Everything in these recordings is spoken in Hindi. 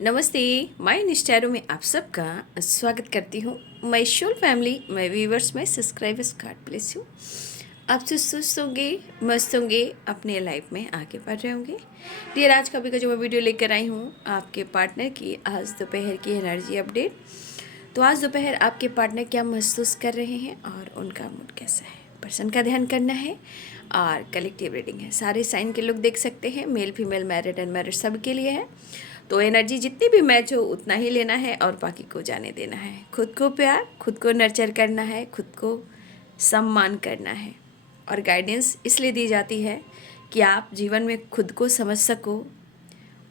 नमस्ते। माय निस्टारो में आप सबका स्वागत करती हूँ। My whole family, my viewers, my subscribers, God bless you. आप सब सुस्त होंगे, मस्त होंगे, अपने लाइफ में आगे बढ़ रहे होंगे। डियर, आज का जो मैं वीडियो लेकर आई हूँ आपके पार्टनर की आज दोपहर की एनर्जी अपडेट। तो आज दोपहर आपके पार्टनर क्या महसूस कर रहे हैं और उनका मूड कैसा है, पर्सन का ध्यान करना है और कलेक्टिव रीडिंग है। सारे साइन के लोग देख सकते हैं, मेल फीमेल मैरिड अनमैरिड सब के लिए है। तो एनर्जी जितनी भी मैच हो उतना ही लेना है और बाकी को जाने देना है। खुद को प्यार, खुद को नर्चर करना है, खुद को सम्मान करना है। और गाइडेंस इसलिए दी जाती है कि आप जीवन में खुद को समझ सको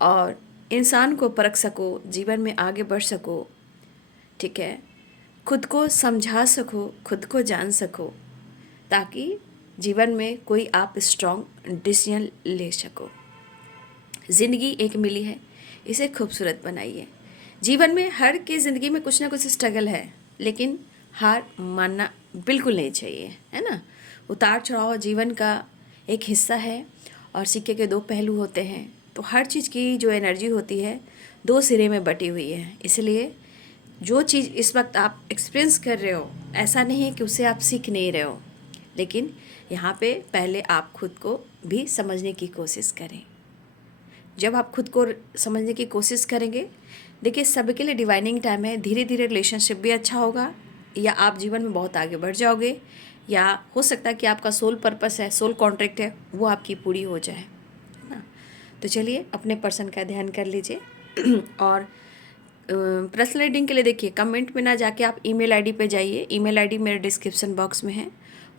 और इंसान को परख सको, जीवन में आगे बढ़ सको। ठीक है, खुद को समझा सको, खुद को जान सको, ताकि जीवन में कोई आप स्ट्रॉन्ग डिसीजन ले सको। ज़िंदगी एक मिली है, इसे खूबसूरत बनाइए। जीवन में हर की ज़िंदगी में कुछ ना कुछ स्ट्रगल है, लेकिन हार मानना बिल्कुल नहीं चाहिए, है ना। उतार चढ़ाव जीवन का एक हिस्सा है और सिक्के के दो पहलू होते हैं। तो हर चीज़ की जो एनर्जी होती है दो सिरे में बटी हुई है। इसलिए जो चीज़ इस वक्त आप एक्सपीरियंस कर रहे हो, ऐसा नहीं है कि उसे आप सीख नहीं रहे हो, लेकिन यहाँ पे पहले आप खुद को भी समझने की कोशिश करें। जब आप खुद को समझने की कोशिश करेंगे, देखिए सबके लिए डिवाइनिंग टाइम है। धीरे धीरे रिलेशनशिप भी अच्छा होगा, या आप जीवन में बहुत आगे बढ़ जाओगे, या हो सकता है कि आपका सोल पर्पस है, सोल कॉन्ट्रैक्ट है, वो आपकी पूरी हो जाए, है ना। तो चलिए अपने पर्सन का ध्यान कर लीजिए। और पर्सनल रीडिंग के लिए देखिए, कमेंट में ना जाके आप ईमेल आईडी पे जाइए। ईमेल आईडी मेरे डिस्क्रिप्शन बॉक्स में है,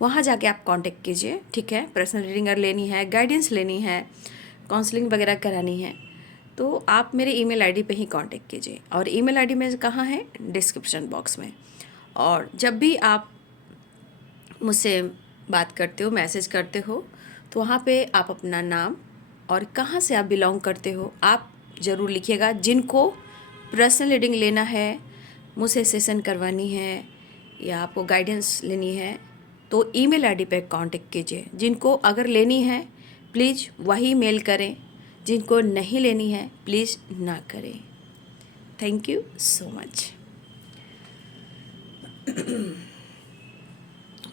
वहाँ जाके आप कांटेक्ट कीजिए। ठीक है, पर्सनल रीडिंग अगर लेनी है, गाइडेंस लेनी है, काउंसलिंग वगैरह करानी है, तो आप मेरे ईमेल आईडी पे ही कांटेक्ट कीजिए। और ईमेल आईडी में कहाँ है, डिस्क्रिप्शन बॉक्स में। और जब भी आप मुझसे बात करते हो, मैसेज करते हो, तो वहाँ पे आप अपना नाम और कहाँ से आप बिलोंग करते हो आप ज़रूर लिखिएगा। जिनको पर्सनल रीडिंग लेना है, मुझसे सेशन करवानी है, या आपको गाइडेंस लेनी है, तो ईमेल आईडी पे कांटेक्ट कीजिए। जिनको अगर लेनी है प्लीज़ वही मेल करें, जिनको नहीं लेनी है प्लीज़ ना करें। Thank you so much.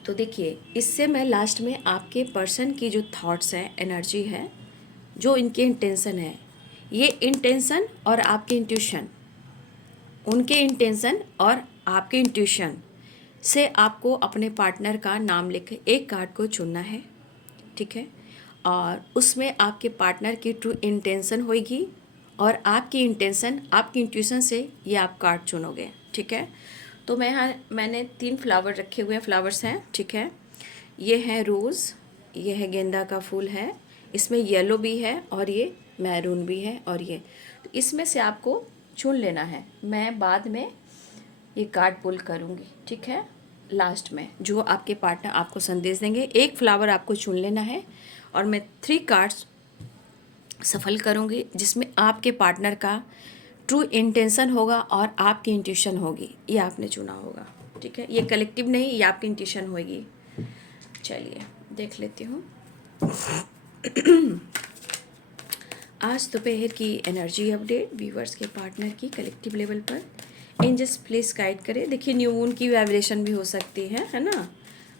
तो देखिए, इससे मैं लास्ट में आपके पर्सन की जो थॉट्स हैं, एनर्जी है, जो इनके इंटेंशन है, ये इंटेंशन और आपके इंट्यूशन, उनके इंटेंशन और आपके इंट्यूशन से आपको अपने पार्टनर का नाम लिख एक कार्ड को चुनना है। ठीक है, और उसमें आपके पार्टनर की ट्रू इंटेंशन होगी और आपकी इंटेंशन, आपकी इंट्यूशन से ये आप कार्ड चुनोगे। ठीक है, तो मैंने 3 फ्लावर रखे हुए हैं, फ्लावर्स हैं। ठीक है, ये है रोज़, ये है गेंदा का फूल है, इसमें येलो भी है और ये मैरून भी है, और ये तो इसमें से आपको चुन लेना है। मैं बाद में ये कार्ड पुल करूँगी। ठीक है, लास्ट में जो आपके पार्टनर आपको संदेश देंगे, एक फ्लावर आपको चुन लेना है और मैं 3 कार्ड्स सफल करूँगी, जिसमें आपके पार्टनर का ट्रू इंटेंशन होगा और आपकी इंट्यूशन होगी, ये आपने चुना होगा। ठीक है, ये कलेक्टिव नहीं, ये आपकी इंट्यूशन होगी। चलिए देख लेती हूँ आज दोपहर की एनर्जी अपडेट व्यूवर्स के पार्टनर की कलेक्टिव लेवल पर। एंजल्स प्लीज गाइड करें। देखिए, न्यू मून की वाइब्रेशन भी हो सकती है ना।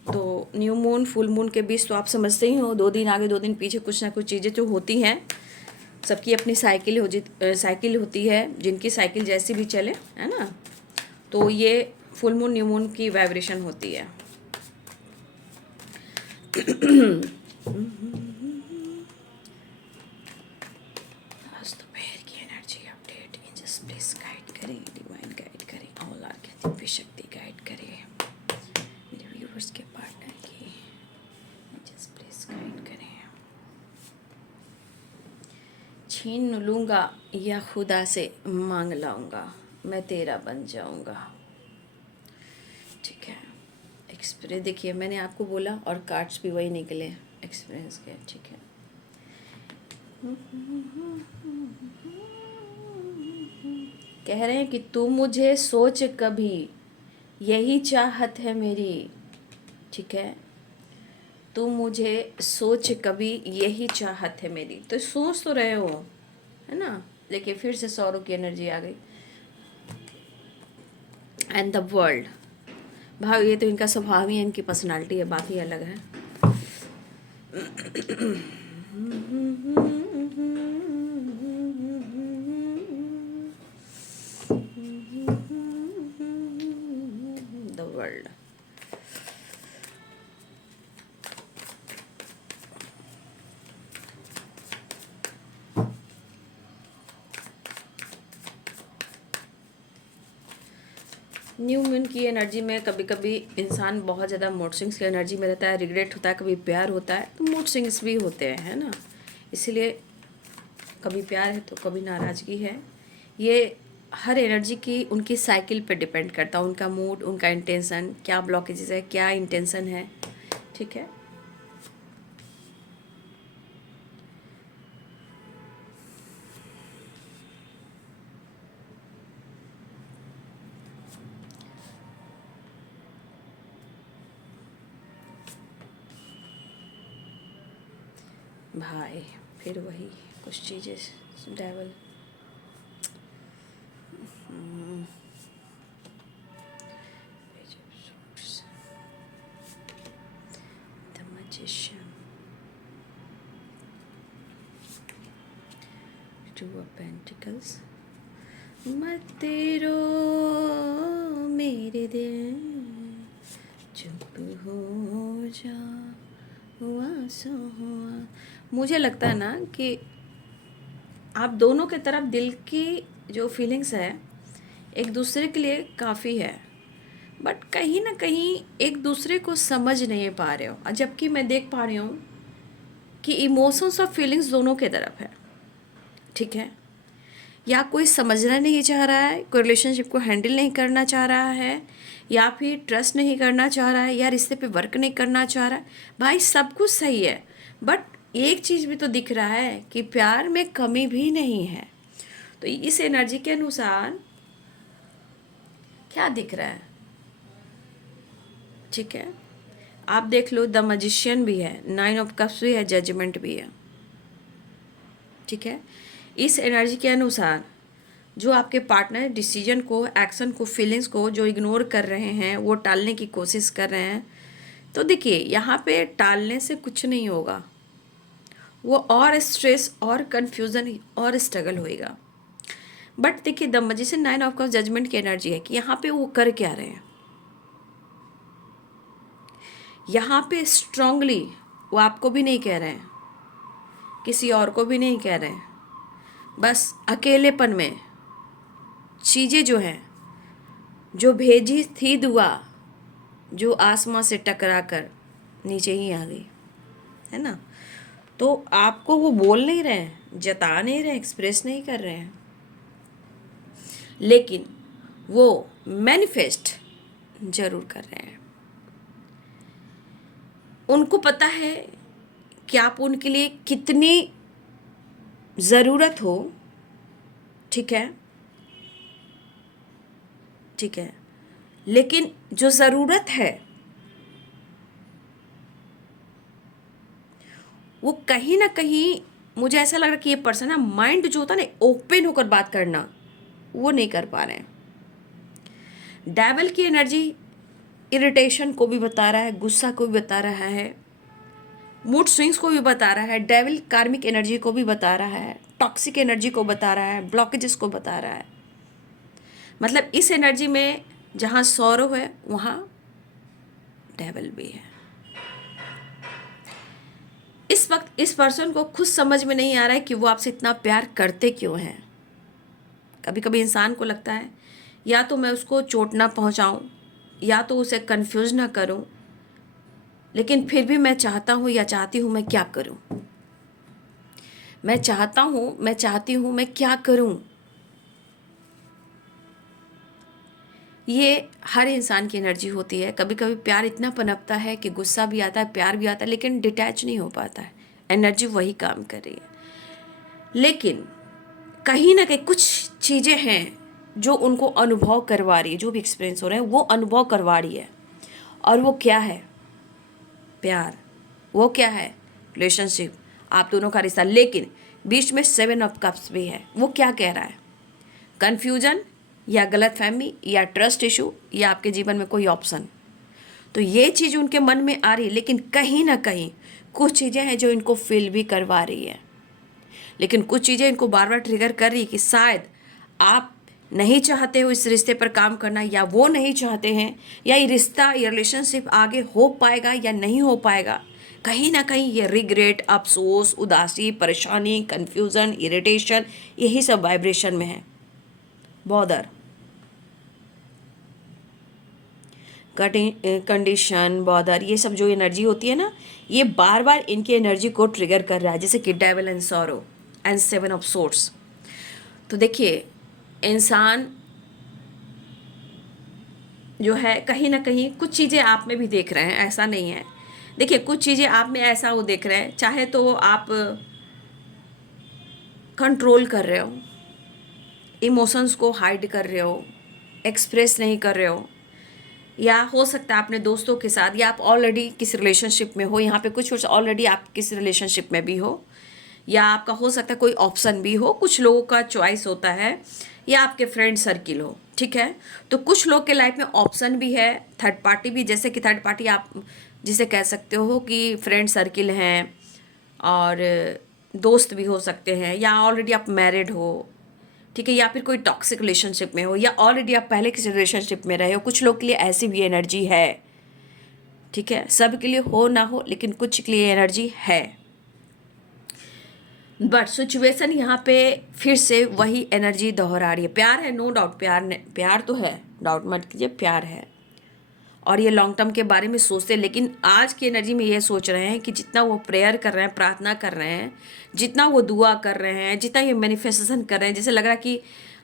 तो न्यू मून, फुल मून के बीच तो आप समझते ही हो, 2 दिन आगे 2 दिन पीछे कुछ ना कुछ चीज़ें तो होती हैं। सबकी अपनी साइकिल होती है, जिनकी साइकिल जैसी भी चले, है ना। तो ये फुल मून, न्यू मून की वाइब्रेशन होती है। आज दोपहर की energy update, angels please guide करें, डिवाइन गाइड करें, ऑल आर्केटिक शक्ति गाइड करें मेरे व्यूअर्स के पार्टनर की। एंजल्स प्लीज गाइड करें। छीन लूँगा या खुदा से मांग लाऊंगा, मैं तेरा बन जाऊंगा। ठीक है, एक्सपीरियंस देखिए, मैंने आपको बोला और कार्ड्स भी वही निकले एक्सपीरियंस के। ठीक है, कह रहे हैं कि तू मुझे सोच कभी, यही चाहत है मेरी। ठीक है, तू मुझे सोच कभी, यही चाहत है मेरी। तो सोच तो रहे हो, है ना। लेकिन फिर से सौरों की एनर्जी आ गई। एंड द वर्ल्ड, भाई ये तो इनका स्वभाव ही है, इनकी पर्सनालिटी है, बात ही अलग है। द वर्ल्ड, न्यू मून की एनर्जी में कभी कभी इंसान बहुत ज़्यादा मूड स्विंग्स की एनर्जी में रहता है, रिग्रेट होता है, कभी प्यार होता है, तो मूड स्विंग्स भी होते हैं, है ना। इसलिए कभी प्यार है तो कभी नाराज़गी है। ये हर एनर्जी की उनकी साइकिल पे डिपेंड करता है, उनका मूड, उनका इंटेंशन, क्या ब्लॉकेजेस है, क्या इंटेंशन है, ठीक है। भाई फिर वही कुछ चीज़ें, devil, the magician, two of pentacles, मत रो मेरे दिल, चुप हो जा, हुआ सो हुआ। मुझे लगता है ना कि आप दोनों के तरफ दिल की जो फीलिंग्स है एक दूसरे के लिए काफ़ी है, बट कहीं ना कहीं एक दूसरे को समझ नहीं पा रहे हो। और जबकि मैं देख पा रही हूँ कि इमोशंस और फीलिंग्स दोनों के तरफ है, ठीक है। या कोई समझना नहीं चाह रहा है, कोई रिलेशनशिप को हैंडल नहीं करना चाह रहा है, या फिर ट्रस्ट नहीं करना चाह रहा है, या रिश्ते पे वर्क नहीं करना चाह रहा है। भाई सब कुछ सही है, बट एक चीज़ भी तो दिख रहा है कि प्यार में कमी भी नहीं है। तो इस एनर्जी के अनुसार क्या दिख रहा है, ठीक है। आप देख लो, द मैजिशियन भी है, 9 ऑफ कप्स भी है, जजमेंट भी है, ठीक है। इस एनर्जी के अनुसार जो आपके पार्टनर डिसीजन को, एक्शन को, फीलिंग्स को जो इग्नोर कर रहे हैं, वो टालने की कोशिश कर रहे हैं, तो देखिए यहाँ पे टालने से कुछ नहीं होगा, वो और स्ट्रेस और कन्फ्यूज़न और स्ट्रगल होएगा। बट देखिए the magician, 9 of cups, judgement की एनर्जी है कि यहाँ पे वो कर क्या रहे हैं। यहाँ पे स्ट्रांगली वो आपको भी नहीं कह रहे हैं, किसी और को भी नहीं कह रहे हैं, बस अकेलेपन में चीज़ें जो हैं, जो भेजी थी दुआ, जो आसमां से टकरा कर नीचे ही आ गई, है ना। तो आपको वो बोल नहीं रहे हैं, जता नहीं रहे, एक्सप्रेस नहीं कर रहे हैं, लेकिन वो मैनिफेस्ट जरूर कर रहे हैं। उनको पता है कि आप उनके लिए कितनी ज़रूरत हो, ठीक है, ठीक है। लेकिन जो ज़रूरत है वो कहीं ना कहीं, मुझे ऐसा लग रहा है कि ये पर्सन ना, माइंड जो होता है ना, ओपन होकर बात करना, वो नहीं कर पा रहे हैं। डेविल की एनर्जी इरिटेशन को भी बता रहा है, गुस्सा को भी बता रहा है, मूड स्विंग्स को भी बता रहा है, डेविल कार्मिक एनर्जी को भी बता रहा है, टॉक्सिक एनर्जी को बता रहा है, ब्लॉकेजेस को बता रहा है। मतलब इस एनर्जी में जहाँ सौरव है वहाँ डेविल भी है। इस वक्त इस पर्सन को खुद समझ में नहीं आ रहा है कि वो आपसे इतना प्यार करते क्यों हैं। कभी कभी इंसान को लगता है या तो मैं उसको चोट ना पहुंचाऊं, या तो उसे कंफ्यूज ना करूं, लेकिन फिर भी मैं चाहता हूं या चाहती हूं, मैं क्या करूं, मैं चाहता हूं, मैं चाहती हूं, मैं क्या करूं। ये हर इंसान की एनर्जी होती है। कभी कभी प्यार इतना पनपता है कि गुस्सा भी आता है, प्यार भी आता है, लेकिन डिटैच नहीं हो पाता है। एनर्जी वही काम कर रही है, लेकिन कहीं ना कहीं कुछ चीज़ें हैं जो उनको अनुभव करवा रही है, जो भी एक्सपीरियंस हो रहा है वो अनुभव करवा रही है। और वो क्या है? प्यार। वो क्या है? रिलेशनशिप, आप दोनों का रिश्ता। लेकिन बीच में 7 ऑफ कप्स भी है। वो क्या कह रहा है? कन्फ्यूजन या गलतफहमी या ट्रस्ट इशू या आपके जीवन में कोई ऑप्शन। तो ये चीज़ उनके मन में आ रही है, लेकिन कहीं ना कहीं कुछ चीज़ें हैं जो इनको फील भी करवा रही है, लेकिन कुछ चीज़ें इनको बार बार ट्रिगर कर रही है कि शायद आप नहीं चाहते हो इस रिश्ते पर काम करना, या वो नहीं चाहते हैं, या ये रिश्ता, ये रिलेशनशिप आगे हो पाएगा या नहीं हो पाएगा। कहीं ना कहीं ये रिग्रेट, अफसोस, उदासी, परेशानी, कन्फ्यूज़न, इरिटेशन, यही सब वाइब्रेशन में है। बॉदर, कंडीशन, बॉदर, ये सब जो एनर्जी होती है ना, ये बार बार इनकी एनर्जी को ट्रिगर कर रहा है, जैसे कि devil and sorrow and 7 of swords. तो देखिए, इंसान जो है कहीं ना कहीं कुछ चीज़ें आप में भी देख रहे हैं, ऐसा नहीं है। देखिए, कुछ चीज़ें आप में ऐसा वो देख रहे हैं, चाहे तो आप कंट्रोल कर रहे हो, इमोशंस को हाइड कर रहे हो, एक्सप्रेस नहीं कर रहे हो, या हो सकता है अपने दोस्तों के साथ, या आप ऑलरेडी किसी रिलेशनशिप में हो, यहाँ पे कुछ ऑलरेडी आप किसी रिलेशनशिप में भी हो, या आपका हो सकता है कोई ऑप्शन भी हो, कुछ लोगों का चॉइस होता है, या आपके फ्रेंड सर्किल हो, ठीक है। तो कुछ लोग के लाइफ में ऑप्शन भी है, थर्ड पार्टी भी, जैसे कि थर्ड पार्टी आप जिसे कह सकते हो कि फ्रेंड सर्किल हैं और दोस्त भी हो सकते हैं, या ऑलरेडी आप मैरिड हो, ठीक है, या फिर कोई टॉक्सिक रिलेशनशिप में हो, या ऑलरेडी आप पहले किसी रिलेशनशिप में रहे हो। कुछ लोग के लिए ऐसी भी एनर्जी है, ठीक है, सब के लिए हो ना हो, लेकिन कुछ के लिए एनर्जी है। बट सिचुएशन यहाँ पे फिर से वही एनर्जी दोहरा रही है। प्यार है, नो डाउट, प्यार तो है, डाउट मत कीजिए, प्यार है, और ये लॉन्ग टर्म के बारे में सोचते हैं। लेकिन आज की एनर्जी में ये सोच रहे हैं कि जितना वो प्रेयर कर रहे हैं, प्रार्थना कर रहे हैं, जितना वो दुआ कर रहे हैं, जितना ये मैनिफेस्टेशन कर रहे हैं, जैसे लग रहा है कि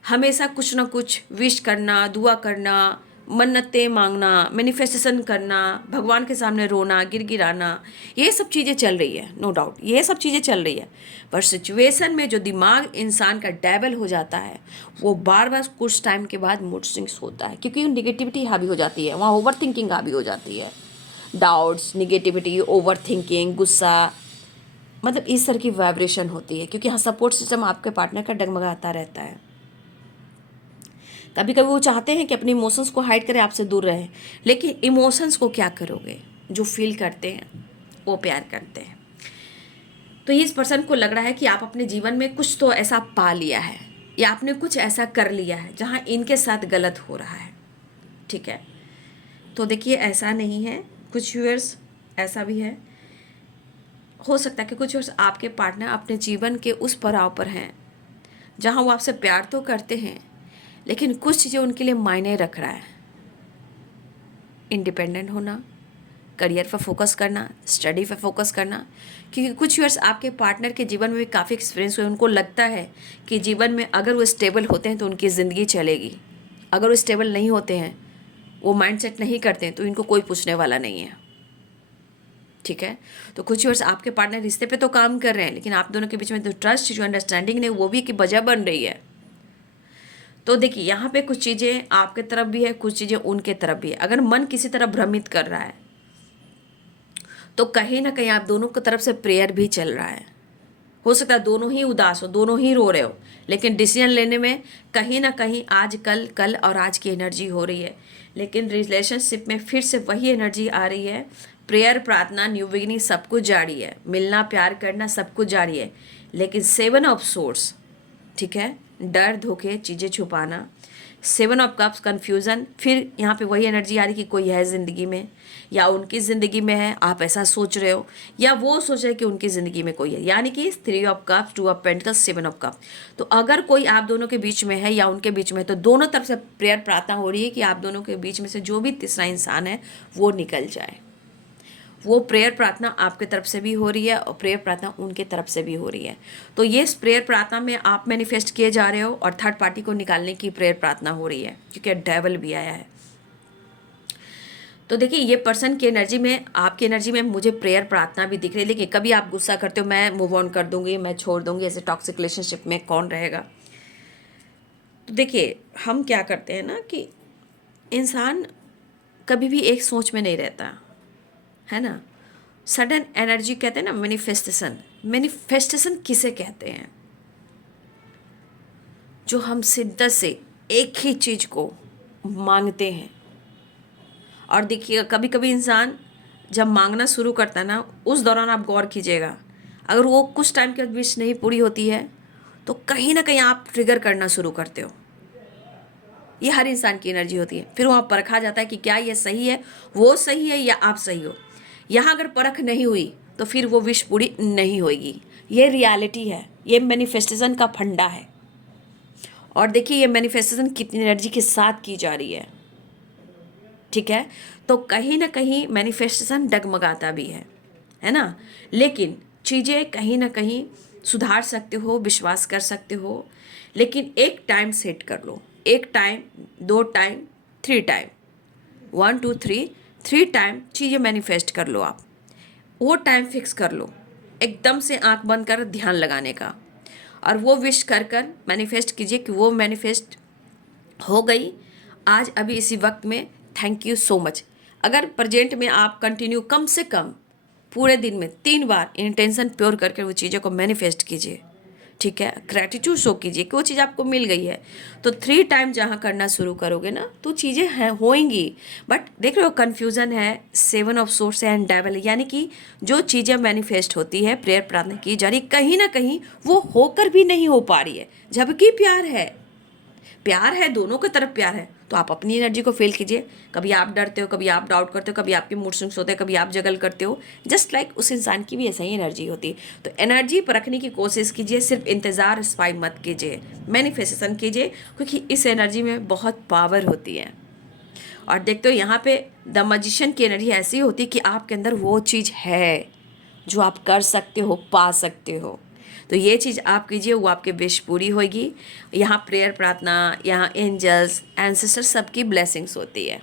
हमेशा कुछ ना कुछ विश करना, दुआ करना, मन्नतें मांगना, मैनिफेस्टेशन करना, भगवान के सामने रोना, गिड़गिड़ाना, ये सब चीज़ें चल रही है, नो डाउट ये सब चीज़ें चल रही है। पर सिचुएशन में जो दिमाग इंसान का डेवल हो जाता है, वो बार बार कुछ टाइम के बाद मूड स्विंग्स होता है, क्योंकि निगेटिविटी हावी हो जाती है, वहाँ ओवर थिंकिंग हावी हो जाती है, डाउट्स, निगेटिविटी, ओवर थिंकिंग, गुस्सा, मतलब इस तरह की वाइब्रेशन होती है, क्योंकि यहाँ सपोर्ट सिस्टम आपके पार्टनर का डगमगाता रहता है। कभी कभी वो चाहते हैं कि अपने इमोशंस को हाइड करें, आपसे दूर रहें, लेकिन इमोशंस को क्या करोगे? जो फील करते हैं वो प्यार करते हैं। तो इस पर्सन को लग रहा है कि आप अपने जीवन में कुछ तो ऐसा पा लिया है, या आपने कुछ ऐसा कर लिया है जहाँ इनके साथ गलत हो रहा है, ठीक है। तो देखिए, ऐसा नहीं है, कुछ व्यूअर्स ऐसा भी है, हो सकता है कि कुछ व्यूअर्स आपके पार्टनर अपने जीवन के उस पड़ाव पर हैं जहाँ वो आपसे प्यार तो करते हैं, लेकिन कुछ चीज़ें उनके लिए मायने रख रहा है। इंडिपेंडेंट होना, करियर पर फोकस करना, स्टडी पर फोकस करना, क्योंकि कुछ ईयर्स आपके पार्टनर के जीवन में भी काफ़ी एक्सपीरियंस हुए, उनको लगता है कि जीवन में अगर वो स्टेबल होते हैं तो उनकी ज़िंदगी चलेगी, अगर वो स्टेबल नहीं होते हैं, वो माइंडसेट नहीं करते हैं, तो इनको कोई पूछने वाला नहीं है, ठीक है। तो कुछ ईयर्स आपके पार्टनर रिश्ते पे तो काम कर रहे हैं, लेकिन आप दोनों के बीच में जो ट्रस्ट, जो अंडरस्टैंडिंग नहीं, वो भी की वजह बन रही है। तो देखिए, यहाँ पे कुछ चीज़ें आपके तरफ भी है, कुछ चीज़ें उनके तरफ भी है। अगर मन किसी तरह भ्रमित कर रहा है, तो कहीं ना कहीं आप दोनों की तरफ से प्रेयर भी चल रहा है। हो सकता है दोनों ही उदास हो, दोनों ही रो रहे हो, लेकिन डिसीजन लेने में कहीं ना कहीं आज कल, कल और आज की एनर्जी हो रही है। लेकिन रिलेशनशिप में फिर से वही एनर्जी आ रही है, प्रेयर, प्रार्थना, न्यू बिगिनिंग, सब कुछ जारी है, मिलना, प्यार करना, सब कुछ जारी है। लेकिन 7 ऑफ सोर्ड्स, ठीक है, डर, धोखे, चीज़ें छुपाना, 7 ऑफ कप्स, कन्फ्यूज़न, फिर यहाँ पे वही एनर्जी आ रही कि कोई है ज़िंदगी में, या उनकी ज़िंदगी में है, आप ऐसा सोच रहे हो, या वो सोच रहे कि उनकी ज़िंदगी में कोई है, यानी कि 3 of cups, 2 of pentacles, 7 of cups. तो अगर कोई आप दोनों के बीच में है या उनके बीच में है, तो दोनों तरफ से प्रेयर, प्रार्थना हो रही है कि आप दोनों के बीच में से जो भी तीसरा इंसान है वो निकल जाए। वो प्रेयर प्रार्थना आपके तरफ से भी हो रही है और प्रेयर प्रार्थना उनके तरफ से भी हो रही है। तो ये प्रेयर प्रार्थना में आप मैनिफेस्ट किए जा रहे हो, और थर्ड पार्टी को निकालने की प्रेयर प्रार्थना हो रही है, क्योंकि डेविल भी आया है। तो देखिए, ये पर्सन की एनर्जी में, आपकी एनर्जी में मुझे प्रेयर प्रार्थना भी दिख रही है। लेकिन कभी आप गुस्सा करते हो, मैं मूव ऑन कर दूंगी, मैं छोड़ दूंगी, ऐसे टॉक्सिक रिलेशनशिप में कौन रहेगा। तो देखिए, हम क्या करते हैं ना कि इंसान कभी भी एक सोच में नहीं रहता है ना, सडन एनर्जी कहते हैं ना मैनिफेस्टेशन। मैनिफेस्टेशन किसे कहते हैं? जो हम शिद्दत से एक ही चीज़ को मांगते हैं। और देखिएगा कभी कभी इंसान जब मांगना शुरू करता है ना, उस दौरान आप गौर कीजिएगा, अगर वो कुछ टाइम के बाद विश नहीं पूरी होती है तो कहीं ना कहीं आप ट्रिगर करना शुरू करते हो। ये हर इंसान की एनर्जी होती है। फिर वहाँ परखा जाता है कि क्या ये सही है, वो सही है या आप सही हो। यहाँ अगर परख नहीं हुई तो फिर वो विश पूरी नहीं होगी। ये रियलिटी है, ये मैनिफेस्टेशन का फंडा है। और देखिए ये मैनिफेस्टेशन कितनी एनर्जी के साथ की जा रही है, ठीक है। तो कहीं ना कहीं मैनिफेस्टेशन डगमगाता भी है ना। लेकिन चीज़ें कहीं ना कहीं सुधार सकते हो, विश्वास कर सकते हो। लेकिन एक टाइम सेट कर लो, एक टाइम, 2 टाइम, 3 टाइम, 1 2 3 टाइम चीज़ें मैनिफेस्ट कर लो। आप वो टाइम फिक्स कर लो, एकदम से आंख बंद कर ध्यान लगाने का, और वो विश कर कर मैनिफेस्ट कीजिए कि वो मैनिफेस्ट हो गई आज अभी इसी वक्त में। Thank you so much. अगर प्रेजेंट में आप कंटिन्यू कम से कम पूरे दिन में 3 बार इंटेंशन प्योर करके वो चीज़ों को मैनिफेस्ट कीजिए, ठीक है। ग्रैटिट्यूड शो कीजिए कि वो चीज़ आपको मिल गई है। तो 3 टाइम जहाँ करना शुरू करोगे ना तो चीज़ें हैं होएंगी। बट देख रहे हो कन्फ्यूज़न है, 7 ऑफ सोर्स एंड डेविल, यानी कि जो चीज़ें मैनिफेस्ट होती है, प्रेयर प्रार्थना की जा रही, कहीं ना कहीं वो होकर भी नहीं हो पा रही है। जबकि प्यार है, दोनों की तरफ प्यार है। तो आप अपनी एनर्जी को फील कीजिए। कभी आप डरते हो, कभी आप डाउट करते हो, कभी आपके मूड स्विंग्स होते हैं, कभी आप जगल करते हो। जस्ट लाइक उस इंसान की भी ऐसा ही एनर्जी होती है। तो एनर्जी परखने की कोशिश कीजिए, सिर्फ इंतज़ार स्पाई मत कीजिए, मैनिफेस्टेशन कीजिए, क्योंकि इस एनर्जी में बहुत पावर होती है। और देखते हो यहाँ पे द मैजिशियन की एनर्जी ऐसी होती है कि आपके अंदर वो चीज़ है जो आप कर सकते हो, पा सकते हो। तो ये चीज़ आप कीजिए, वो आपकी विश पूरी होगी। यहाँ प्रेयर प्रार्थना, यहाँ एंजल्स, एंसेस्टर सबकी ब्लेसिंग्स होती है।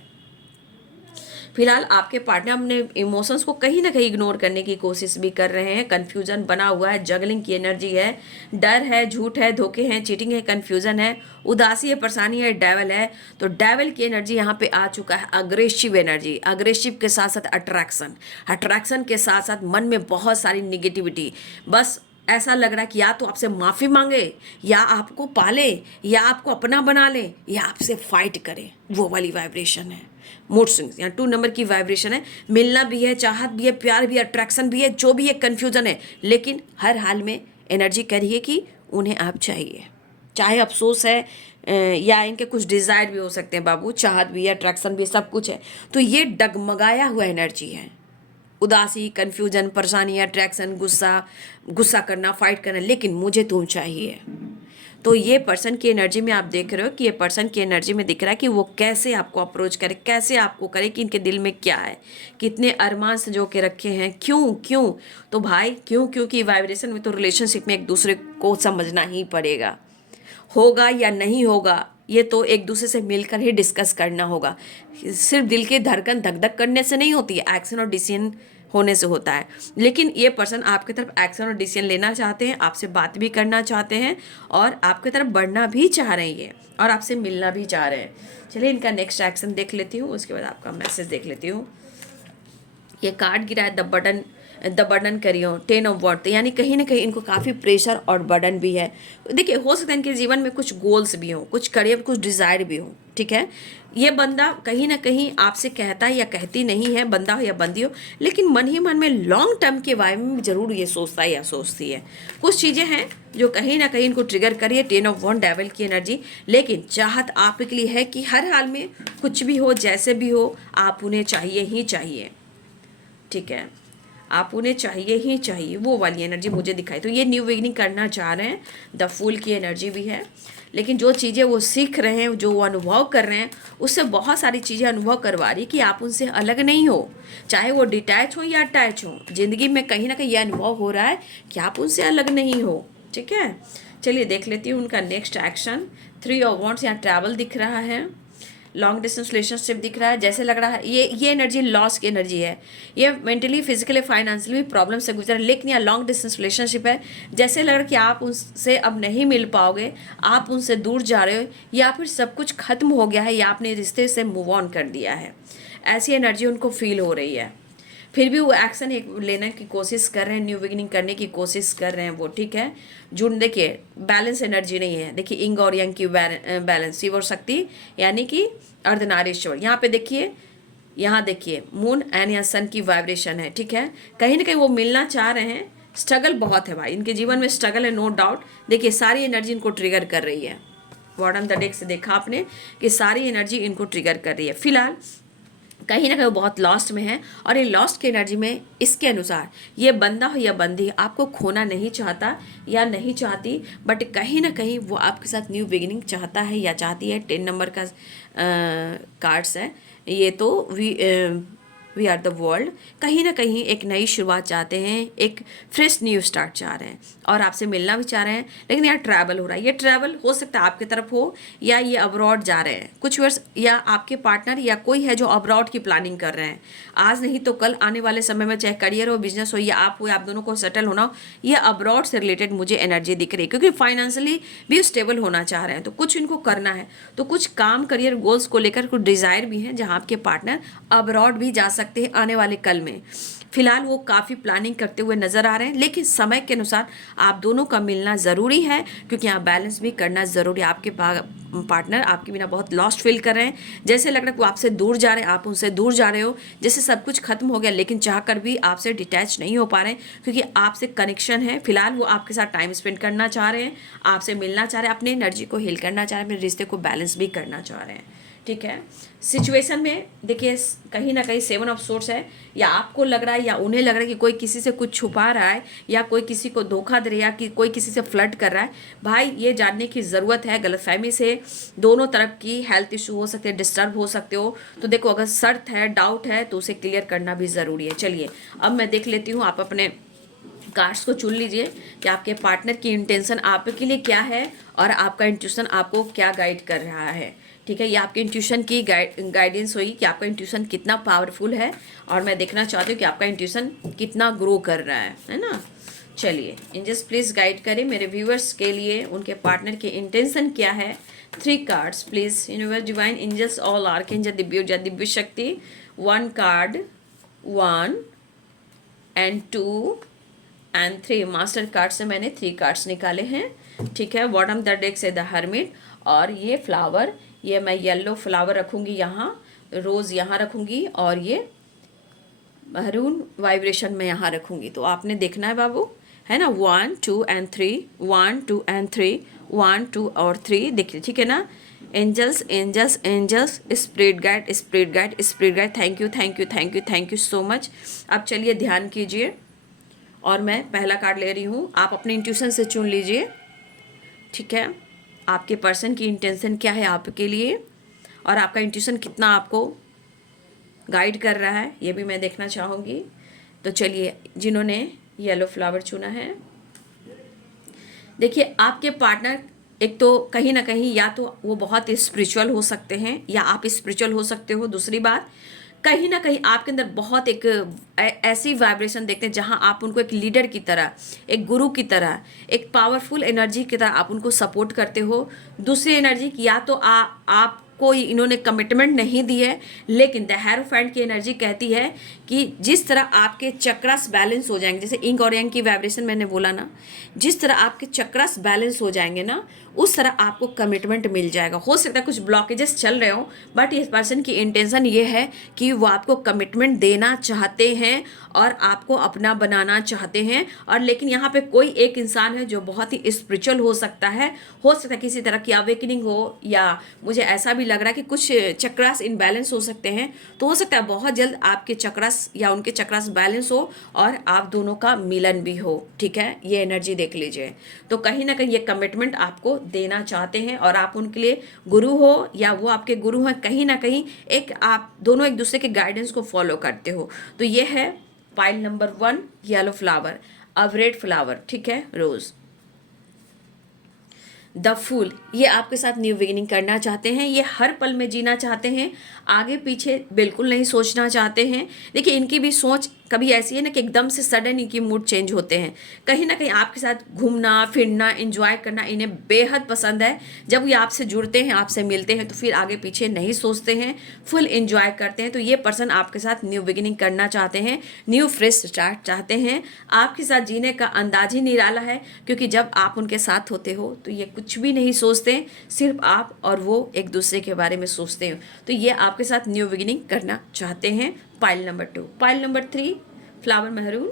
फिलहाल आपके पार्टनर अपने इमोशंस को कहीं ना कहीं इग्नोर करने की कोशिश भी कर रहे हैं। कन्फ्यूजन बना हुआ है, जगलिंग की एनर्जी है, डर है, झूठ है, धोखे हैं, चीटिंग है, कन्फ्यूजन है, उदासी है, परेशानी है, डेवल है। तो डेवल की एनर्जी यहाँ पे आ चुका है, अग्रेसिव एनर्जी। अग्रेसिव के साथ साथ अट्रैक्शन, अट्रैक्शन के साथ साथ मन में बहुत सारी निगेटिविटी। बस ऐसा लग रहा है कि या तो आपसे माफ़ी मांगे, या आपको पाले, या आपको अपना बना ले, या आपसे फाइट करे। वो वाली वाइब्रेशन है। मूड स्विंग्स यहाँ 2 नंबर की वाइब्रेशन है। मिलना भी है, चाहत भी है, प्यार भी है, अट्रैक्शन भी है, जो भी है, कन्फ्यूजन है। लेकिन हर हाल में एनर्जी कह रही है कि उन्हें आप चाहिए। चाहे अफसोस है या इनके कुछ डिज़ायर भी हो सकते हैं बाबू, चाहत भी है, अट्रैक्शन भी है, सब कुछ है। तो ये डगमगाया हुआ एनर्जी है। उदासी, कन्फ्यूजन, परेशानी, अट्रैक्शन, गुस्सा करना, फाइट करना, लेकिन मुझे तुम चाहिए। तो ये पर्सन की एनर्जी में आप देख रहे हो कि ये पर्सन की एनर्जी में दिख रहा है कि वो कैसे आपको अप्रोच करे, कैसे आपको करे, कि इनके दिल में क्या है, कितने अरमान सजो के रखे हैं, क्यों। तो भाई क्यों की वाइब्रेशन में तो रिलेशनशिप में एक दूसरे को समझना ही पड़ेगा। होगा या नहीं होगा ये तो एक दूसरे से मिलकर ही डिस्कस करना होगा। सिर्फ दिल की धड़कन धक धक करने से नहीं होती है, एक्शन और डिसीजन होने से होता है। लेकिन ये पर्सन आपकी तरफ एक्शन और डिसीजन लेना चाहते हैं, आपसे बात भी करना चाहते हैं, और आपकी तरफ बढ़ना भी चाह रहे हैं, और आपसे मिलना भी चाह रहे हैं। चलिए इनका नेक्स्ट एक्शन देख लेती हूँ, उसके बाद आपका मैसेज देख लेती हूँ। ये कार्ड गिरा है द बर्डन करियो, 10 ऑफ वॉट, यानी कहीं ना कहीं इनको काफ़ी प्रेशर और बर्डन भी है। देखिए हो सकता है इनके जीवन में कुछ गोल्स भी हों, कुछ करियर, कुछ डिज़ायर भी हों, ठीक है। ये बंदा कहीं ना कहीं आपसे कहता है या कहती नहीं है, बंदा हो या बंदी हो, लेकिन मन ही मन में लॉन्ग टर्म के बारे में जरूर ये सोचता है या सोचती है। कुछ चीज़ें हैं जो कहीं ना कहीं इनको ट्रिगर करिए, 10 ऑफ वॉन्ड, डेविल की एनर्जी। लेकिन चाहत आपके लिए है कि हर हाल में कुछ भी हो, जैसे भी हो, आप उन्हें चाहिए ही चाहिए, ठीक है। आप उन्हें चाहिए ही चाहिए, वो वाली एनर्जी मुझे दिखाई। तो ये न्यू बिगिनिंग करना चाह रहे हैं, द फूल की एनर्जी भी है। लेकिन जो चीज़ें वो सीख रहे हैं, जो वो अनुभव कर रहे हैं, उससे बहुत सारी चीज़ें अनुभव करवा रही कि आप उनसे अलग नहीं हो। चाहे वो डिटैच हो या अटैच हो, ज़िंदगी में कहीं ना कहीं ये अनुभव हो रहा है कि आप उनसे अलग नहीं हो, ठीक है। चलिए देख लेती हूँ उनका नेक्स्ट एक्शन। 3 ऑफ वॉन्ड्स, यहाँ ट्रैवल दिख रहा है, लॉन्ग डिस्टेंस रिलेशनशिप दिख रहा है। जैसे लग रहा है ये एनर्जी लॉस की एनर्जी है। ये मेंटली, फिजिकली, फाइनेंशियली प्रॉब्लम से गुजर, लेकिन यहाँ लॉन्ग डिस्टेंस रिलेशनशिप है। जैसे लग रहा है कि आप उनसे अब नहीं मिल पाओगे, आप उनसे दूर जा रहे हो, या फिर सब कुछ खत्म हो गया है, या आपने रिश्ते से मूव ऑन कर दिया है। ऐसी एनर्जी उनको फील हो रही है। फिर भी वो एक्शन एक लेने की कोशिश कर रहे हैं, न्यू बिगिनिंग करने की कोशिश कर रहे हैं वो, ठीक है। जून देखिए बैलेंस एनर्जी नहीं है, देखिए इंग और यंग की बैलेंस, शिव और शक्ति यानी कि अर्धनारीश्वर। यहाँ पे देखिए, यहाँ देखिए मून एंड या सन की वाइब्रेशन है, ठीक है। कहीं ना कहीं वो मिलना चाह रहे हैं, स्ट्रगल बहुत है भाई, इनके जीवन में स्ट्रगल है, नो डाउट। देखिए सारी एनर्जी इनको ट्रिगर कर रही है, बॉटम द डेक से देखा आपने कि सारी एनर्जी इनको ट्रिगर कर रही है। फिलहाल कहीं ना कहीं वो बहुत लॉस्ट में है, और ये लॉस्ट की एनर्जी में इसके अनुसार ये बंदा हो या बंदी आपको खोना नहीं चाहता या नहीं चाहती, बट कहीं ना कहीं वो आपके साथ न्यू बिगिनिंग चाहता है या चाहती है। 10 नंबर का कार्ड्स है ये, तो वी आर द वर्ल्ड, कहीं ना कहीं एक नई शुरुआत चाहते हैं, एक फ्रेश न्यू स्टार्ट चाह रहे हैं और आपसे मिलना भी चाह रहे हैं। लेकिन यहाँ ट्रैवल हो रहा है, ये ट्रैवल हो सकता है आपकी तरफ हो या ये अब्रॉड जा रहे हैं कुछ वर्ष, या आपके पार्टनर या कोई है जो अब्रॉड की प्लानिंग कर रहे हैं। आज नहीं तो कल आने वाले समय में, चाहे करियर हो, बिजनेस हो, या आप हो, या आप दोनों को सेटल होना हो, ये अब्रॉड से रिलेटेड मुझे एनर्जी दिख रही है, क्योंकि फाइनेंशियली भी स्टेबल होना चाह रहे हैं, तो कुछ इनको करना है। तो कुछ काम, करियर गोल्स को लेकर कुछ डिज़ायर भी हैं, जहाँ आपके पार्टनर अब्रॉड भी जा सकते हैं आने वाले कल में। फिलहाल वो काफ़ी प्लानिंग करते हुए नजर आ रहे हैं, लेकिन समय के अनुसार आप दोनों का मिलना ज़रूरी है, क्योंकि यहाँ बैलेंस भी करना ज़रूरी है। आपके पार्टनर आपके बिना बहुत लॉस्ट फील कर रहे हैं, जैसे लग रहा है कि वो आपसे दूर जा रहे हैं, आप उनसे दूर जा रहे हो, जैसे सब कुछ खत्म हो गया, लेकिन चाहकर भी आपसे डिटैच नहीं हो पा रहे हैं, क्योंकि आपसे कनेक्शन है। फिलहाल वो आपके साथ टाइम स्पेंड करना चाह रहे हैं, आपसे मिलना चाह रहे हैं, अपनी एनर्जी को हील करना चाह रहे हैं, अपने रिश्ते को बैलेंस भी करना चाह रहे हैं, ठीक है। सिचुएशन में देखिए कहीं ना कहीं 7 ऑफ सोर्स है, या आपको लग रहा है या उन्हें लग रहा है कि कोई किसी से कुछ छुपा रहा है, या कोई किसी को धोखा दे रहा है, या कि कोई किसी से फ्लर्ट कर रहा है। भाई ये जानने की ज़रूरत है, गलतफहमी से दोनों तरफ की हेल्थ इशू हो सकते हैं, डिस्टर्ब हो सकते हो। तो देखो अगर शर्त है, डाउट है, तो उसे क्लियर करना भी ज़रूरी है। चलिए अब मैं देख लेती हूँ, आप अपने कार्ड्स को चुन लीजिए कि आपके पार्टनर की इंटेंशन आपके लिए क्या है, और आपका इंट्यूशन आपको क्या गाइड कर रहा है, ठीक है। ये आपके इंट्यूशन की गाइडेंस होगी कि आपका इंट्यूशन कितना पावरफुल है, और मैं देखना चाहती हूँ कि आपका इंट्यूशन कितना ग्रो कर रहा है ना। चलिए एंजल्स प्लीज़ गाइड करें मेरे व्यूअर्स के लिए, उनके पार्टनर की इंटेंशन क्या है। 3 cards please, universe divine angels all archangel दिव्य ऊर्जा दिव्य शक्ति। 1 card, 1 and 2 and 3। Master card से मैंने 3 कार्ड्स निकाले हैं, ठीक है। बॉटम द डेक से द हर्मिट, और ये फ्लावर, ये मैं येलो फ्लावर रखूँगी यहाँ, रोज़ यहाँ रखूँगी, और ये मरून वाइब्रेशन में यहाँ रखूँगी। तो आपने देखना है बाबू, है ना। 1 2 एंड 3, 1 2 एंड 3, 1 2 और 3, देखिए ठीक है ना। Angels angels angels, spirit guide spirit guide spirit guide, thank you thank you thank you thank you so much. अब चलिए ध्यान कीजिए, और मैं पहला कार्ड ले रही हूँ, आप अपने इंट्यूशन से चुन लीजिए, ठीक है। आपके पर्सन की इंटेंशन क्या है आपके लिए, और आपका इंट्यूशन कितना आपको गाइड कर रहा है, ये भी मैं देखना चाहूँगी। तो चलिए, जिन्होंने येलो फ्लावर चुना है, देखिए आपके पार्टनर एक तो कहीं ना कहीं या तो वो बहुत स्पिरिचुअल हो सकते हैं, या आप स्पिरिचुअल हो सकते हो। दूसरी बात, कहीं ना कहीं आपके अंदर बहुत एक ऐसी वाइब्रेशन देखते हैं जहां आप उनको एक लीडर की तरह, एक गुरु की तरह, एक पावरफुल एनर्जी की तरह आप उनको सपोर्ट करते हो। दूसरी एनर्जी की, या तो आपको इन्होंने कमिटमेंट नहीं दी है, लेकिन द हेरोफेंट की एनर्जी कहती है कि जिस तरह आपके चक्रास बैलेंस हो जाएंगे, जैसे इंग और यांग की वाइब्रेशन मैंने बोला ना, जिस तरह आपके चक्रास बैलेंस हो जाएंगे ना, उस तरह आपको कमिटमेंट मिल जाएगा। हो सकता है कुछ ब्लॉकेजेस चल रहे हो, बट इस पर्सन की इंटेंशन ये है कि वो आपको कमिटमेंट देना चाहते हैं और आपको अपना बनाना चाहते हैं। और लेकिन यहाँ पे कोई एक इंसान है जो बहुत ही स्पिरिचुअल हो सकता है किसी तरह की अवेकनिंग हो, या मुझे ऐसा भी लग रहा है कि कुछ चक्रास इनबैलेंस हो सकते हैं। तो हो सकता है बहुत जल्द आपके चक्रास या उनके चक्रास बैलेंस हो और आप दोनों का मिलन भी हो, ठीक है। ये एनर्जी देख लीजिए। तो कहीं ना कहीं ये कमिटमेंट आपको देना चाहते हैं, और आप उनके लिए गुरु हो या वो आपके गुरु हैं, कहीं ना कहीं एक आप दोनों एक दूसरे के गाइडेंस को फॉलो करते हो। तो ये है पाइल नंबर 1, येलो फ्लावर। अब रेड फ्लावर, ठीक है, रोज। द फूल, ये आपके साथ न्यू बिगिनिंग करना चाहते हैं, ये हर पल में जीना चाहते हैं, आगे पीछे बिल्कुल नहीं सोचना चाहते हैं। देखिए इनकी भी सोच कभी ऐसी है ना कि एकदम से सडन इनकी मूड चेंज होते हैं। कहीं ना कहीं आपके साथ घूमना फिरना एंजॉय करना इन्हें बेहद पसंद है। जब ये आपसे जुड़ते हैं आपसे मिलते हैं तो फिर आगे पीछे नहीं सोचते हैं, फुल एंजॉय करते हैं। तो ये पर्सन आपके साथ न्यू बिगिनिंग करना चाहते हैं, न्यू फ्रेश स्टार्ट चाहते हैं। आपके साथ जीने का अंदाज ही निराला है, क्योंकि जब आप उनके साथ होते हो तो ये कुछ भी नहीं सोचते, सिर्फ आप और वो एक दूसरे के बारे में सोचते हो। तो ये आपके साथ न्यू बिगिनिंग करना चाहते हैं। Pile number 2। Pile number 3 flower maroon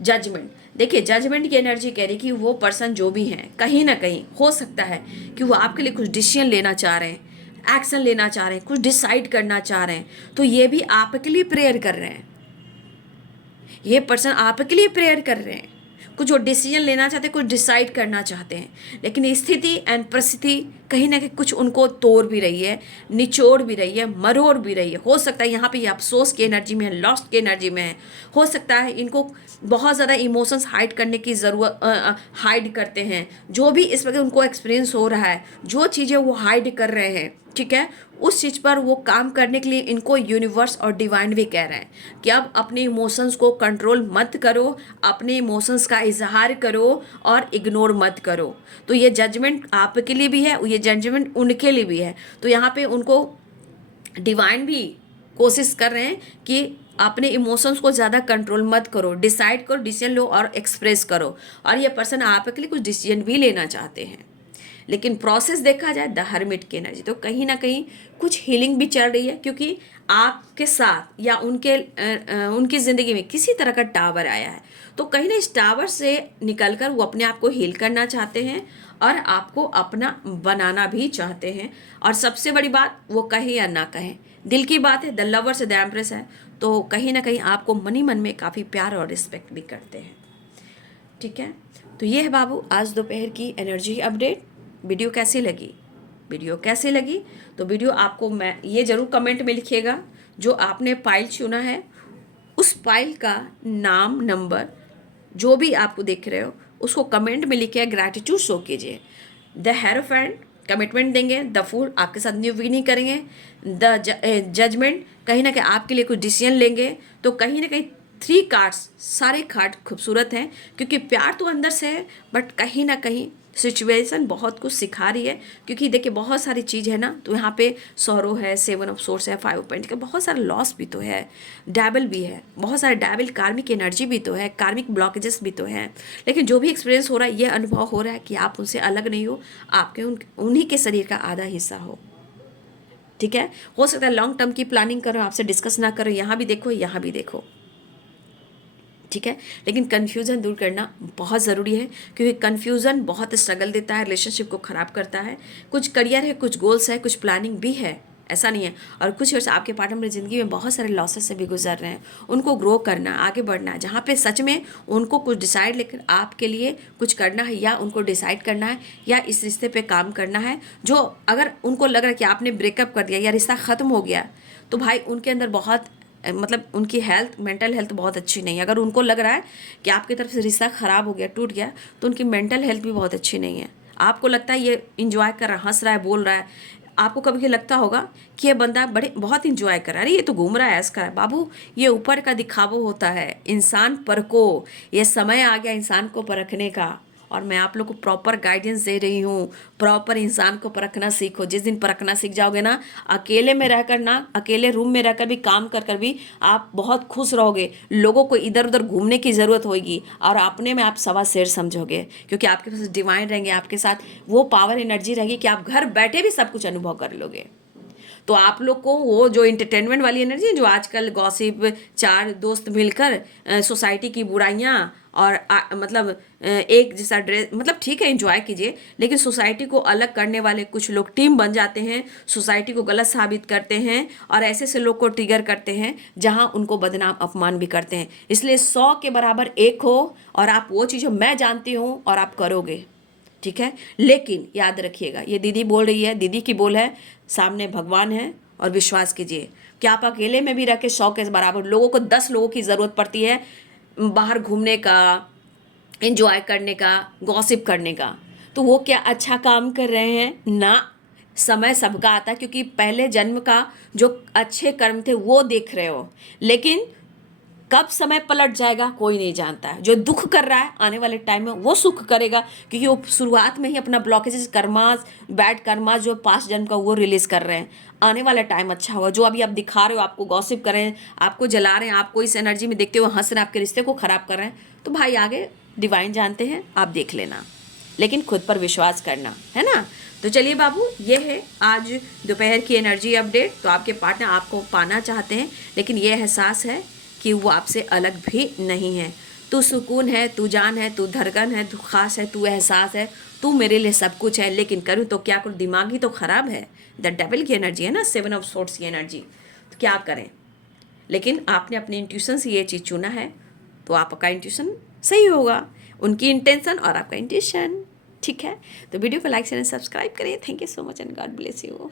judgement. देखिए जजमेंट की एनर्जी कह रही कि वो पर्सन जो भी है कहीं ना कहीं हो सकता है कि वो आपके लिए कुछ डिसीजन लेना चाह रहे हैं, एक्शन लेना चाह रहे हैं, कुछ डिसाइड करना चाह रहे हैं। तो ये भी आपके लिए प्रेयर कर रहे हैं, ये पर्सन आपके लिए प्रेयर कर रहे हैं, कुछ वो डिसीजन लेना चाहते हैं, कुछ डिसाइड करना चाहते हैं। लेकिन स्थिति एंड परिस्थिति कहीं ना कहीं कुछ उनको तोड़ भी रही है, निचोड़ भी रही है, मरोड़ भी रही है। हो सकता है यहाँ पे ये अफसोस की एनर्जी में है, लॉस्ट की एनर्जी में है। हो सकता है इनको बहुत ज़्यादा इमोशंस हाइड करने की ज़रूरत, हाइड करते हैं। जो भी इस वक्त उनको एक्सपीरियंस हो रहा है, जो चीज़ें वो हाइड कर रहे हैं, ठीक है, उस चीज़ पर वो काम करने के लिए इनको यूनिवर्स और डिवाइन भी कह रहे हैं कि अब अपने इमोशंस को कंट्रोल मत करो, अपने इमोशंस का इजहार करो और इग्नोर मत करो। तो ये जजमेंट आपके लिए भी है, ये जजमेंट उनके लिए भी है। तो यहाँ पे उनको डिवाइन भी कोशिश कर रहे हैं कि अपने इमोशंस को ज़्यादा कंट्रोल मत करो, डिसाइड करो, डिसीजन लो और एक्सप्रेस करो। और ये पर्सन आपके लिए कुछ डिसीजन भी लेना चाहते हैं। लेकिन प्रोसेस देखा जाए द हर्मिट की एनर्जी, तो कहीं ना कहीं कुछ हीलिंग भी चल रही है, क्योंकि आपके साथ या उनकी ज़िंदगी में किसी तरह का टावर आया है। तो कहीं ना इस टावर से निकलकर वो अपने आप को हील करना चाहते हैं और आपको अपना बनाना भी चाहते हैं। और सबसे बड़ी बात, वो कहे या ना कहें, दिल की बात है। द लवर से द एम्प्रेस है, तो कहीं ना कहीं आपको मनी मन में काफ़ी प्यार और रिस्पेक्ट भी करते हैं। ठीक है, तो ये है बाबू आज दोपहर की एनर्जी अपडेट। वीडियो कैसी लगी? वीडियो कैसी लगी तो वीडियो आपको मैं ये ज़रूर कमेंट में लिखिएगा, जो आपने पाइल चुना है उस पाइल का नाम, नंबर, जो भी आपको देख रहे हो उसको कमेंट में लिखिए, ग्रैटिट्यूड शो कीजिए। द हेरोफेंट कमिटमेंट देंगे, द फूल आपके साथ न्यू बिगिनिंग करेंगे, द जजमेंट कहीं ना कहीं आपके लिए कुछ डिसीजन लेंगे। तो कहीं ना कहीं 3 कार्ड्स, सारे कार्ड खूबसूरत हैं, क्योंकि प्यार तो अंदर से है, बट कहीं ना कहीं सिचुएशन बहुत कुछ सिखा रही है। क्योंकि देखिए बहुत सारी चीज़ है ना, तो यहाँ पे सौरो है, 7 ऑफ सोर्स है, 5 ऑफ पेंटिकल का, बहुत सारा लॉस भी तो है, डैबल भी है, बहुत सारे डैबल कार्मिक एनर्जी भी तो है, कार्मिक ब्लॉकेजेस भी तो है। लेकिन जो भी एक्सपीरियंस हो रहा है, ये अनुभव हो रहा है कि आप उनसे अलग नहीं हो, आपके उन्हीं के शरीर का आधा हिस्सा हो। ठीक है, हो सकता है लॉन्ग टर्म की प्लानिंग करो, आपसे डिस्कस ना करो, यहाँ भी देखो यहाँ भी देखो। ठीक है, लेकिन कन्फ्यूज़न दूर करना बहुत ज़रूरी है, क्योंकि कन्फ्यूज़न बहुत स्ट्रगल देता है, रिलेशनशिप को ख़राब करता है। कुछ करियर है, कुछ गोल्स है, कुछ प्लानिंग भी है, ऐसा नहीं है। और कुछ वर्ष आपके पार्टनर अपनी ज़िंदगी में बहुत सारे लॉसेस से भी गुजर रहे हैं, उनको ग्रो करना, आगे बढ़ना है, जहाँ पे सच में उनको कुछ डिसाइड लेकर आपके लिए कुछ करना है, या उनको डिसाइड करना है, या इस रिश्ते पे काम करना है। जो अगर उनको लग रहा है कि आपने ब्रेकअप कर दिया या रिश्ता ख़त्म हो गया, तो भाई उनके अंदर बहुत मतलब उनकी हेल्थ, मेंटल हेल्थ बहुत अच्छी नहीं है। अगर उनको लग रहा है कि आपकी तरफ से रिश्ता ख़राब हो गया, टूट गया, तो उनकी मेंटल हेल्थ भी बहुत अच्छी नहीं है। आपको लगता है ये इंजॉय कर रहा है, हंस रहा है, बोल रहा है, आपको कभी लगता होगा कि ये बंदा बहुत इंजॉय कर रहा है, अरे ये तो घूम रहा है, ऐसा कर रहा है। बाबू, ये ऊपर का दिखावा होता है, इंसान परखो, ये समय आ गया इंसान को परखने का। और मैं आप लोग को प्रॉपर गाइडेंस दे रही हूँ, प्रॉपर इंसान को परखना सीखो। जिस दिन परखना सीख जाओगे ना, अकेले में रहकर ना, अकेले रूम में रहकर भी काम कर भी आप बहुत खुश रहोगे। लोगों को इधर उधर घूमने की ज़रूरत होगी, और अपने में आप सवा शेर समझोगे, क्योंकि आपके पास डिवाइन रहेंगे, आपके साथ वो पावर एनर्जी रहेगी कि आप घर बैठे भी सब कुछ अनुभव कर लोगे। तो आप लोग को वो जो इंटरटेनमेंट वाली एनर्जी है, जो आजकल गॉसिप, 4 दोस्त मिलकर सोसाइटी की बुराइयाँ और मतलब एक जैसा ड्रेस, मतलब ठीक है एंजॉय कीजिए, लेकिन सोसाइटी को अलग करने वाले कुछ लोग टीम बन जाते हैं, सोसाइटी को गलत साबित करते हैं, और ऐसे ऐसे लोग को ट्रिगर करते हैं जहां उनको बदनाम अपमान भी करते हैं। इसलिए 100 के बराबर 1 हो, और आप वो चीज़ मैं जानती हूँ और आप करोगे। ठीक है, लेकिन याद रखिएगा, ये दीदी बोल रही है, दीदी की बोल है, सामने भगवान है, और विश्वास कीजिए कि आप अकेले में भी रह के 100 के बराबर लोगों को, 10 लोगों की ज़रूरत पड़ती है बाहर घूमने का, एंजॉय करने का, गॉसिप करने का। तो वो क्या अच्छा काम कर रहे हैं ना? समय सबका आता है, क्योंकि पहले जन्म का जो अच्छे कर्म थे वो देख रहे हो, लेकिन कब समय पलट जाएगा कोई नहीं जानता है। जो दुख कर रहा है आने वाले टाइम में वो सुख करेगा, क्योंकि वो शुरुआत में ही अपना ब्लॉकेजेस, कर्मास, बैड कर्मास जो पास्ट जन्म का वो रिलीज कर रहे हैं। आने वाला टाइम अच्छा होगा। जो अभी आप दिखा रहे हो, आपको गॉसिप कर रहे हैं, आपको जला रहे हैं, आपको इस एनर्जी में देखते हुए हंस रहे हैं, आपके रिश्ते को खराब कर रहे हैं, तो भाई आगे डिवाइन जानते हैं, आप देख लेना, लेकिन खुद पर विश्वास करना, है ना। तो चलिए बाबू, ये है आज दोपहर की एनर्जी अपडेट। तो आपके पार्टनर आपको पाना चाहते हैं, लेकिन ये एहसास है कि वो आपसे अलग भी नहीं है। तू सुकून है, तू जान है, तू धड़कन है, तू खास है, तू एहसास है, तू मेरे लिए सब कुछ है, लेकिन करूँ तो क्या करूँ, दिमाग ही तो ख़राब है। द डेविल की एनर्जी है ना, 7 ऑफ सोर्ड्स की एनर्जी, तो क्या करें। लेकिन आपने अपने इंट्यूशन से ये चीज़ चुना है, तो आपका इंट्यूशन सही होगा, उनकी इंटेंशन और आपका इंट्यूशन, ठीक है। तो वीडियो को लाइक शेयर एंड सब्सक्राइब करिए। Thank you so much and God bless you.